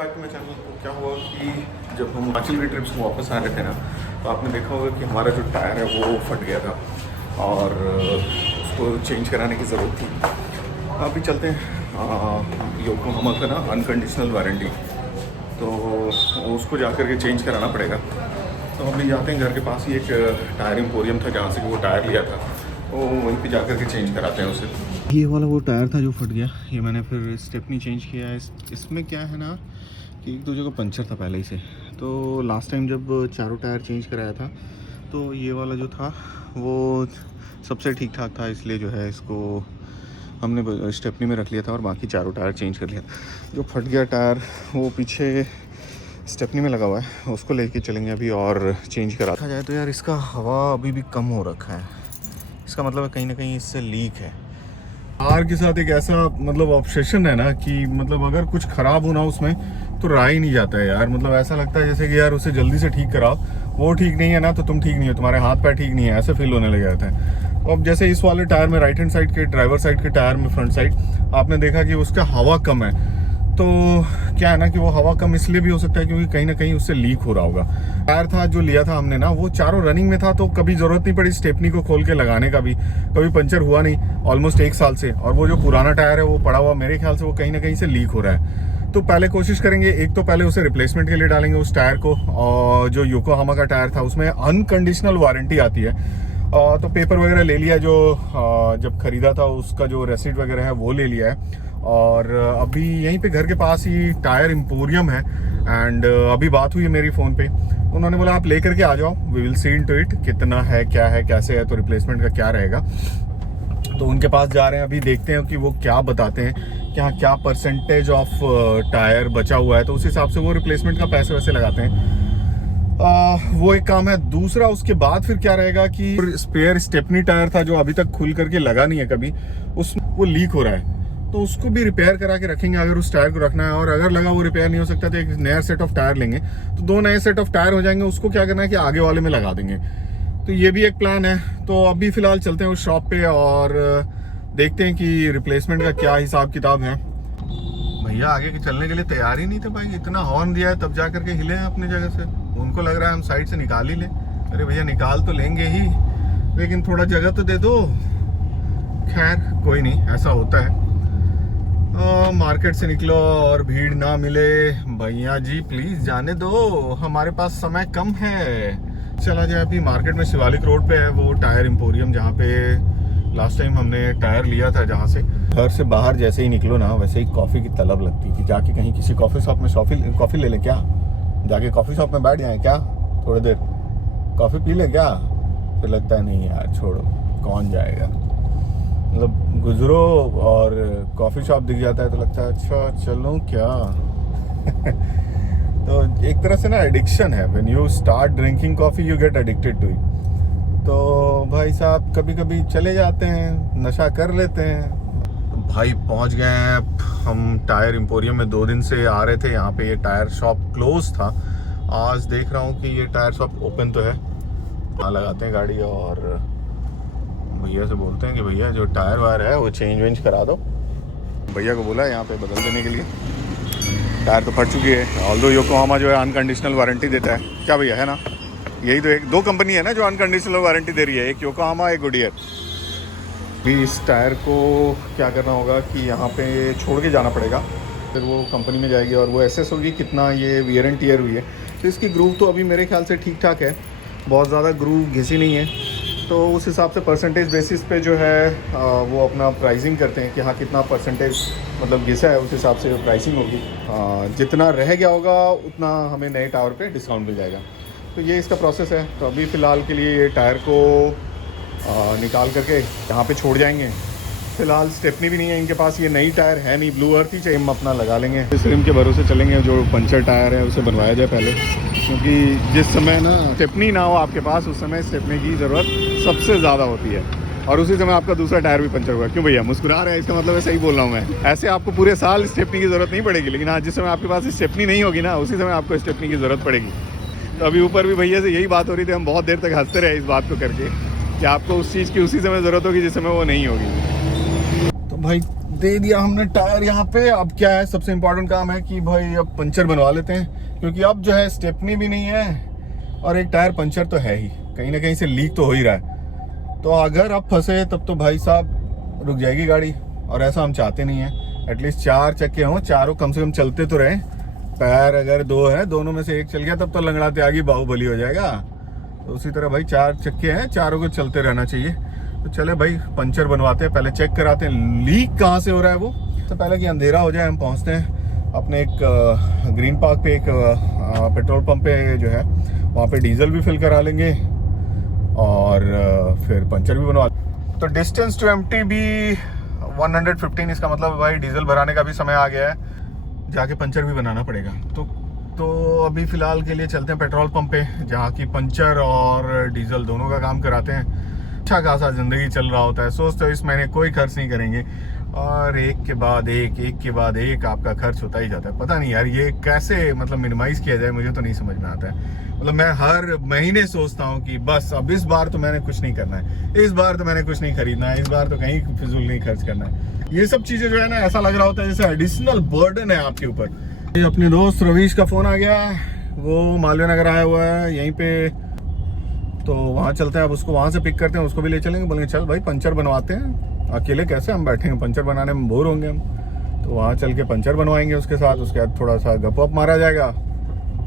Back to my channel. तो क्या हुआ कि जब हम हिमाचल की ट्रिप से वापस आ रहे थे ना, तो आपने देखा होगा कि हमारा जो टायर है वो फट गया था और उसको चेंज कराने की ज़रूरत थी। अभी चलते हैं योकोहामा का ना अनकंडीशनल वारंटी, तो उसको जा कर के चेंज कराना पड़ेगा। तो अभी जाते हैं, घर के पास ही एक टायर एम्पोरियम था जहाँ से वो टायर लिया था, तो वहीं पे जा कर के चेंज कराते हैं उसे। ये वाला वो टायर था जो फट गया, ये मैंने फिर स्टेपनी चेंज किया है। इसमें क्या है ना कि एक दो जगह पंचर था पहले ही से। तो लास्ट टाइम जब चारों टायर चेंज कराया था तो ये वाला जो था वो सबसे ठीक ठाक था, इसलिए जो है इसको हमने स्टेपनी में रख लिया था और बाकी चारों टायर चेंज कर लिया। जो फट गया टायर वो पीछे स्टेपनी में लगा हुआ है, उसको लेके चलेंगे अभी और चेंज करा जाए। तो यार इसका हवा अभी भी कम हो रखा है, इसका मतलब कहीं ना कहीं इससे लीक है। कार के साथ एक ऐसा मतलब ऑब्सेशन है ना कि मतलब अगर कुछ खराब होना उसमें तो रहा ही नहीं जाता है यार। मतलब ऐसा लगता है जैसे कि यार उसे जल्दी से ठीक कराओ, वो ठीक नहीं है ना तो तुम ठीक नहीं हो, तुम्हारे हाथ पैर ठीक नहीं है, ऐसे फील होने लग जाता है। तो अब जैसे इस वाले टायर में राइट हैंड साइड के ड्राइवर साइड के टायर में फ्रंट साइड आपने देखा कि उसका हवा कम है। तो क्या है ना कि वो हवा कम इसलिए भी हो सकता है क्योंकि कहीं ना कहीं उससे लीक हो रहा होगा। टायर था जो लिया था हमने ना, वो चारों रनिंग में था, तो कभी ज़रूरत नहीं पड़ी स्टेपनी को खोल के लगाने का भी, कभी पंचर हुआ नहीं ऑलमोस्ट 1 साल से। और वो जो पुराना टायर है वो पड़ा हुआ, मेरे ख्याल से वो कहीं ना कहीं से लीक हो रहा है। तो पहले कोशिश करेंगे, एक तो पहले उसे रिप्लेसमेंट के लिए डालेंगे उस टायर को। और जो योकोहामा का टायर था उसमें अनकंडीशनल वारंटी आती है, तो पेपर वगैरह ले लिया, जो जब खरीदा था उसका जो रेसिट वगैरह है वो ले लिया है। और अभी यहीं पे घर के पास ही टायर एम्पोरियम है एंड अभी बात हुई है मेरी फ़ोन पे, उन्होंने बोला आप लेकर के आ जाओ, we will see into it, कितना है क्या है कैसे है, तो रिप्लेसमेंट का क्या रहेगा। तो उनके पास जा रहे हैं, अभी देखते हैं कि वो क्या बताते हैं कि हाँ क्या परसेंटेज ऑफ टायर बचा हुआ है, तो उस हिसाब से वो रिप्लेसमेंट का पैसे वैसे लगाते हैं। वो एक काम है। दूसरा उसके बाद फिर क्या रहेगा कि स्पेयर स्टेपनी टायर था जो अभी तक खुल करके लगा नहीं है कभी, उसमें वो लीक हो रहा है, तो उसको भी रिपेयर करा के रखेंगे अगर उस टायर को रखना है। और अगर लगा वो रिपेयर नहीं हो सकता तो एक नया सेट ऑफ टायर लेंगे, तो 2 नए सेट ऑफ टायर हो जाएंगे। उसको क्या करना है कि आगे वाले में लगा देंगे, तो ये भी एक प्लान है। तो अभी फिलहाल चलते हैं उस शॉप पे और देखते हैं कि रिप्लेसमेंट का क्या हिसाब किताब है। भैया आगे के चलने के लिए तैयार ही नहीं थे भाई, इतना हॉर्न दिया है तब जा करके हिले हैं अपनी जगह से। उनको लग रहा है हम साइड से निकाल ही लें। अरे भैया निकाल तो लेंगे ही, लेकिन थोड़ा जगह तो दे दो। खैर कोई नहीं, ऐसा होता है। मार्केट से निकलो और भीड़ ना मिले, भैया जी प्लीज जाने दो, हमारे पास समय कम है। चला जाए, अभी मार्केट में शिवालिक रोड पे है वो टायर एम्पोरियम जहाँ पे लास्ट टाइम हमने टायर लिया था। जहाँ से घर से बाहर जैसे ही निकलो ना वैसे ही कॉफ़ी की तलब लगती कि जाके कहीं किसी कॉफ़ी शॉप में कॉफ़ी ले ले, क्या जाके कॉफ़ी शॉप में बैठ जाए, क्या थोड़ी देर कॉफ़ी पी ले क्या। फिर लगता है नहीं यार छोड़ो, कौन जाएगा। मतलब गुजरो और कॉफ़ी शॉप दिख जाता है तो लगता है अच्छा चलो क्या। तो एक तरह से ना एडिक्शन है, when you start drinking coffee you get addicted to it. तो भाई साहब कभी कभी चले जाते हैं, नशा कर लेते हैं। तो भाई पहुंच गए हैं हम टायर एम्पोरियम में। 2 दिन से आ रहे थे यहाँ पे, ये टायर शॉप क्लोज था। आज देख रहा हूँ कि ये टायर शॉप ओपन तो है। वहाँ लगाते हैं गाड़ी और भैया से बोलते हैं कि भैया जो टायर वायर है वो चेंज वेंज करा दो। भैया को बोला यहाँ पे बदल देने के लिए। टायर तो फट चुकी है, ऑल्दो योकोहामा जो है अनकंडीशनल वारंटी देता है, क्या भैया है ना, यही तो एक 2 कंपनी है ना जो अनकंडीशनल वारंटी दे रही है, एक योकोहामा एक गुडियर। भी इस टायर को क्या करना होगा कि यहाँ पे छोड़ के जाना पड़ेगा, फिर वो कंपनी में जाएगी और वो एसेस होगी कितना ये वियर एंड टियर हुई है। तो इसकी ग्रूव तो अभी मेरे ख्याल से ठीक ठाक है, बहुत ज़्यादा ग्रूव घिसी नहीं है। तो उस हिसाब से परसेंटेज बेसिस पे जो है वो अपना प्राइसिंग करते हैं कि हाँ कितना परसेंटेज मतलब घिसा है, उस हिसाब से प्राइसिंग होगी। जितना रह गया होगा उतना हमें नए टायर पे डिस्काउंट मिल जाएगा। तो ये इसका प्रोसेस है। तो अभी फ़िलहाल के लिए ये टायर को निकाल करके यहाँ पे छोड़ जाएंगे। फ़िलहाल स्टेपनी भी नहीं है इनके पास, ये नई टायर है नहीं, ब्लू अर्थ ही चाहिए, हम अपना लगा लेंगे। इस रिम के भरोसे चलेंगे, जो पंचर टायर है उसे बनवाया जाए पहले, क्योंकि जिस समय ना स्टेपनी ना हो आपके पास उस समय स्टेपनी की ज़रूरत सबसे ज़्यादा होती है, और उसी समय आपका दूसरा टायर भी पंचर हुआ। क्यों भैया मुस्कुरा रहे हैं, इसका मतलब है सही बोल रहा हूँ मैं। ऐसे आपको पूरे साल स्टेपनी की ज़रूरत नहीं पड़ेगी, लेकिन हाँ जिस समय आपके पास स्टेपनी नहीं होगी ना उसी समय आपको स्टेपनी की ज़रूरत पड़ेगी। तो अभी ऊपर भी भैया से यही बात हो रही थी, हम बहुत देर तक हंसते रहे इस बात को करके कि आपको उस चीज़ की उसी समय ज़रूरत होगी जिस समय वो नहीं होगी। तो भाई दे दिया हमने टायर यहाँ पे। अब क्या है, सबसे इम्पोर्टेंट काम है कि भाई अब पंचर बनवा लेते हैं, क्योंकि अब जो है स्टेपनी भी नहीं है और एक टायर पंचर तो है ही, कहीं ना कहीं से लीक तो हो ही रहा है। तो अगर अब फंसे तब तो भाई साहब रुक जाएगी गाड़ी, और ऐसा हम चाहते नहीं है। एटलीस्ट 4 चक्के हों, चारों कम से कम चलते तो रहे। पैर अगर 2 है, दोनों में से एक चल गया तब तो लंगड़ाते आगे बाहुबली हो जाएगा। तो उसी तरह भाई 4 चक्के हैं, चारों को चलते रहना चाहिए। तो चले भाई पंचर बनवाते हैं, पहले चेक कराते हैं लीक कहाँ से हो रहा है वो। तो पहले कि अंधेरा हो जाए हम पहुँचते हैं अपने एक ग्रीन पार्क पे, एक पेट्रोल पंप पे जो है वहाँ पे डीजल भी फिल करा लेंगे और फिर पंचर भी बनवा। तो डिस्टेंस टू एम्प्टी भी 115, इसका मतलब भाई डीजल भराने का भी समय आ गया है, जाके पंचर भी बनाना पड़ेगा। तो अभी फ़िलहाल के लिए चलते हैं पेट्रोल पंप पे, जहाँ की पंचर और डीजल दोनों का काम कराते हैं। अच्छा खासा ज़िंदगी चल रहा होता है, सोचते हो इस महीने कोई खर्च नहीं करेंगे, और एक के बाद एक आपका खर्च होता ही जाता है। पता नहीं यार ये कैसे मतलब मिनिमाइज़ किया जाए, मुझे तो नहीं समझ में आता है। मतलब मैं हर महीने सोचता हूँ कि बस अब इस बार तो मैंने कुछ नहीं करना है, इस बार तो मैंने कुछ नहीं खरीदना है, इस बार तो कहीं फिजूल नहीं खर्च करना है। ये सब चीज़ें जो है ना, ऐसा लग रहा होता है जैसे एडिशनल बर्डन है आपके ऊपर। ये अपने दोस्त रवीश का फ़ोन आ गया, वो मालवीय नगर आया हुआ है यहीं पे, तो वहाँ चलते हैं। अब उसको वहाँ से पिक करते हैं, उसको भी ले चलेंगे। बोलेंगे चल भाई पंचर बनवाते हैं, अकेले कैसे हम बैठेंगे, पंचर बनाने में बोर होंगे हम। तो वहाँ चल के पंचर बनवाएंगे उसके साथ, उसके बाद थोड़ा सा गप मारा जाएगा,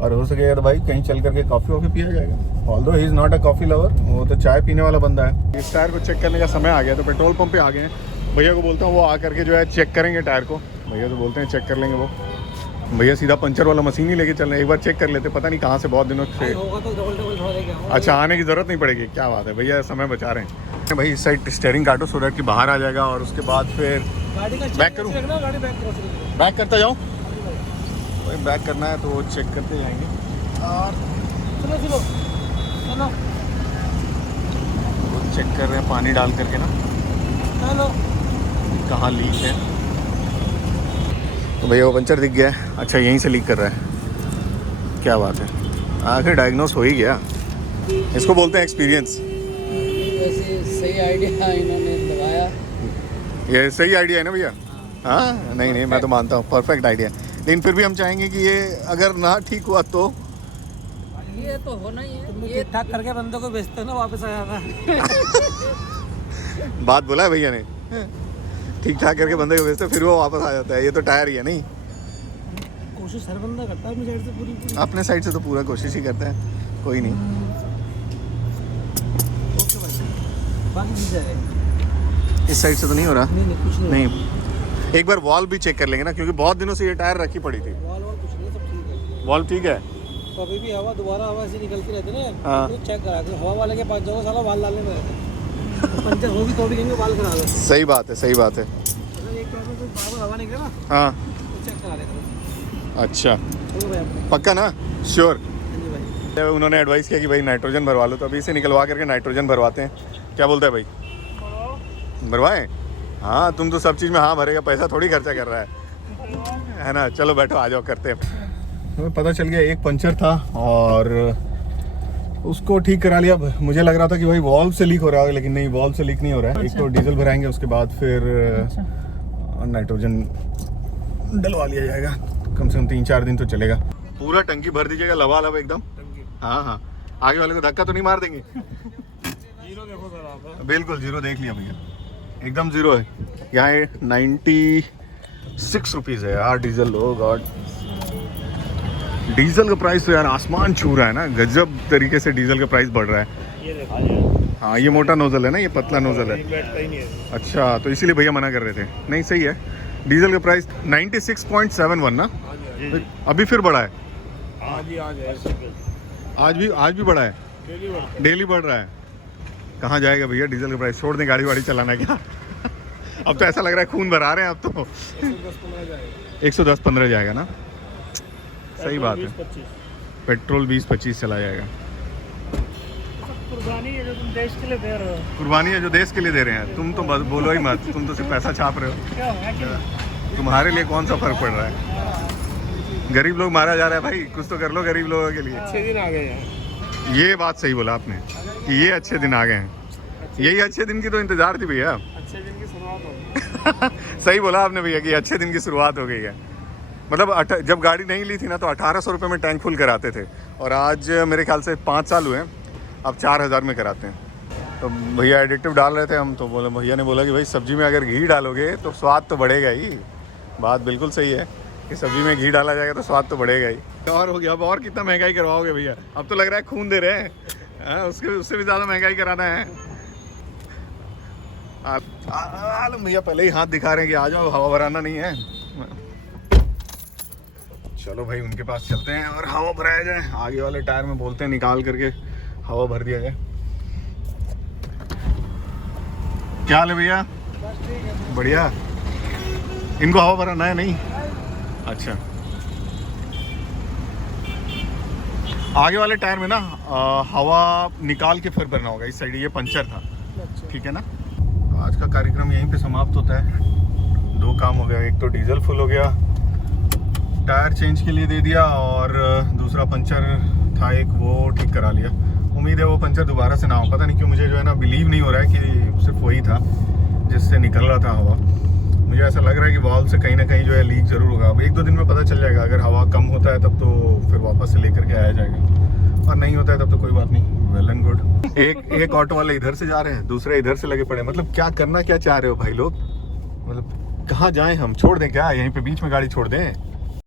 और हो सकेगा तो भाई कहीं चल करके कॉफ़ी वॉफ़ी पिया जाएगा। Although he is not a coffee lover, वो तो चाय पीने वाला बंदा है। इस टायर को चेक करने का समय आ गया, तो पेट्रोल पंप पे आ गए हैं। भैया को बोलता हूँ वो आ करके जो है चेक करेंगे टायर को। भैया तो बोलते हैं चेक कर लेंगे वो। भैया सीधा पंचर वाला मशीन ही लेके चल रहे हैं, एक बार चेक कर लेते, पता नहीं कहाँ से बहुत दिनों से होगा तो डबल अच्छा आने की ज़रूरत नहीं पड़ेगी। क्या बात है भैया, समय बचा रहे हैं। भाई इस साइड स्टेयरिंग काटो सो दैट कि बाहर आ जाएगा, और उसके बाद फिर बैक करूँ, बैक करता जाऊँ। भाई बैक करना है तो चेक करते जाएंगे। और चेक कर रहे हैं पानी डाल करके ना कहाँ लीक है। तो भैया वो पंचर दिख गया है, अच्छा यहीं से लीक कर रहा है, क्या बात है, आखिर डायग्नोस हो ही गया। इसको बोलते हैं एक्सपीरियंस। वैसे सही आइडिया इन्होंने लगाया, ये सही आइडिया है ना भैया? हाँ नहीं मैं तो मानता हूँ परफेक्ट आइडिया, लेकिन फिर भी हम चाहेंगे कि ये अगर ना ठीक हुआ तो ये तो होना ही है। ये ठीक करके बंदे को बेचते हो ना, वापस आया बात बोला है भैया ने, ठीक ठाक करके बंदे को बेचते फिर वो वापस आ जाता है। ये तो टायर ही है। नहीं कोशिश हर बंदा करता है अपनी साइड से पूरी अपने साइड से तो पूरा कोशिश ही करता है, कोई नहीं। ओके भाई, बाकी चीज़ है इस साइड से तो नहीं हो रहा? नहीं कुछ नहीं। एक बार वॉल भी चेक कर लेंगे ना, क्योंकि बहुत दिनों से ये टायर रखी पड़ी थी। वॉल कुछ नहीं, सब ठीक है। वॉल ठीक है, कभी भी हवा दोबारा हवा से निकलती रहती है ना, हाँ। तो चेक करा के हवा वाले के पास जाओ, साला बाल डालने में रहता है। पंचर होगी तो भी कहेंगे बाल करा दो। सही बात है, सही बात है। अगर एक बार में बार हवा निकले ना, हाँ तो चेक करा लेगा। अच्छा चलो भाई आपको। पक्का ना? श्योर। हाँ जी भाई। उन्होंने एडवाइस किया कि भाई नाइट्रोजन भरवा लो, तो अभी इसे निकलवा करके नाइट्रोजन भरवाते हैं। क्या बोलता है भाई, भरवाएं? हाँ तुम तो सब चीज़ में हाँ भरेगा, पैसा थोड़ी खर्चा कर रहा है ना। चलो बैठो आ जाओ करते हैं। हमें पता चल गया एक पंचर था और उसको ठीक करा लिया। मुझे लग रहा था कि भाई वॉल्व से लीक हो रहा है, लेकिन नहीं, वॉल्व से लीक नहीं हो रहा है। अच्छा। एक तो डीजल भराएंगे, उसके बाद फिर नाइट्रोजन डलवा लिया जाएगा। कम से कम 3-4 दिन तो चलेगा। पूरा टंकी भर दीजिएगा लबालब एकदम। हाँ आगे वाले को धक्का तो नहीं मार देंगे? जीरो देखो सर आप। बिल्कुल जीरो देख लिया भैया, एकदम जीरो है। यहाँ 96 रुपीज़ है यार डीजल। ओ गॉड, डीजल का प्राइस तो यार आसमान छू रहा है ना, गजब तरीके से डीजल का प्राइस बढ़ रहा है। ये देखा, हाँ ये मोटा नोजल है ना, ये पतला नोजल है। बैठता ही नहीं है। अच्छा तो इसीलिए भैया मना कर रहे थे। नहीं सही है, डीजल का प्राइस 96.71 ना, अभी फिर बढ़ा है। आज भी बढ़ा है, डेली बढ़ रहा है। कहाँ जाएगा भैया डीजल का प्राइस? छोड़ दें गाड़ी वाड़ी चलाना क्या? अब तो ऐसा लग रहा है खून भरा रहे हैं अब तो। 110-15 जाएगा ना, सही बात है। पेट्रोल 20-25 चला जाएगा। कुर्बानी है जो तुम देश के लिए दे रहे हो। कुर्बानी है जो देश के लिए दे रहे हैं। तुम तो बस बोलो ही मत, तुम तो सिर्फ पैसा छाप रहे हो। क्या है कि तुम्हारे लिए कौन सा फर्क पड़ रहा है? गरीब लोग मारा जा रहा है भाई, कुछ तो कर लो गरीब लोगों के लिए। अच्छे दिन आ गए हैं। ये बात सही बोला आपने कि ये अच्छे दिन आ गए हैं। यही अच्छे दिन की तो इंतजार थी भैया। अच्छे दिन की शुरुआत हो सही बोला आपने भैया कि अच्छे दिन की शुरुआत हो गई है। मतलब जब गाड़ी नहीं ली थी ना तो 1800 रुपये में टैंक फुल कराते थे, और आज मेरे ख्याल से 5 साल हुए हैं, अब 4000 में कराते हैं। तो भैया एडिटिव डाल रहे थे हम, तो बोले, भैया ने बोला कि भाई सब्जी में अगर घी डालोगे तो स्वाद तो बढ़ेगा ही। बात बिल्कुल सही है कि सब्जी में घी डाला जाएगा तो स्वाद तो बढ़ेगा ही। और हो गया, अब और कितना महंगाई करवाओगे भैया? अब तो लग रहा है खून दे रहे हैं, उससे भी ज़्यादा महंगाई कराना है। भैया पहले ही हाथ दिखा रहे हैं कि आ जाओ, हवा भराना नहीं है। चलो भाई उनके पास चलते हैं और हवा भराया जाए। आगे वाले टायर में बोलते हैं निकाल करके हवा भर दिया जाए। क्या हाल है भैया? बस ठीक है। बढ़िया। इनको हवा भराना है? नहीं, अच्छा। आगे वाले टायर में ना हवा निकाल के फिर भरना होगा। इस साइड ये पंचर था, अच्छा। ठीक है ना। आज का कार्यक्रम यहीं पे समाप्त होता है। 2 काम हो गया, एक तो डीजल फुल हो गया, टायर चेंज के लिए दे दिया, और दूसरा पंचर था एक, वो ठीक करा लिया। उम्मीद है वो पंचर दोबारा से ना हो। पता नहीं क्यों मुझे जो है ना बिलीव नहीं हो रहा है कि सिर्फ वही था जिससे निकल रहा था हवा। मुझे ऐसा लग रहा है कि वॉल्व से कहीं ना कहीं जो है लीक ज़रूर होगा। अब 1-2 दिन में पता चल जाएगा। अगर हवा कम होता है तब तो फिर वापस से लेकर के आया जाएगा, और नहीं होता है तब तो कोई बात नहीं, वेल एंड गुड। एक ऑटो वाले इधर से जा रहे हैं, दूसरे इधर से लगे पड़े। मतलब क्या करना क्या चाह रहे हो भाई लोग? मतलब कहाँ जाएं हम? छोड़ दें क्या? यहीं पे बीच में गाड़ी छोड़ दें?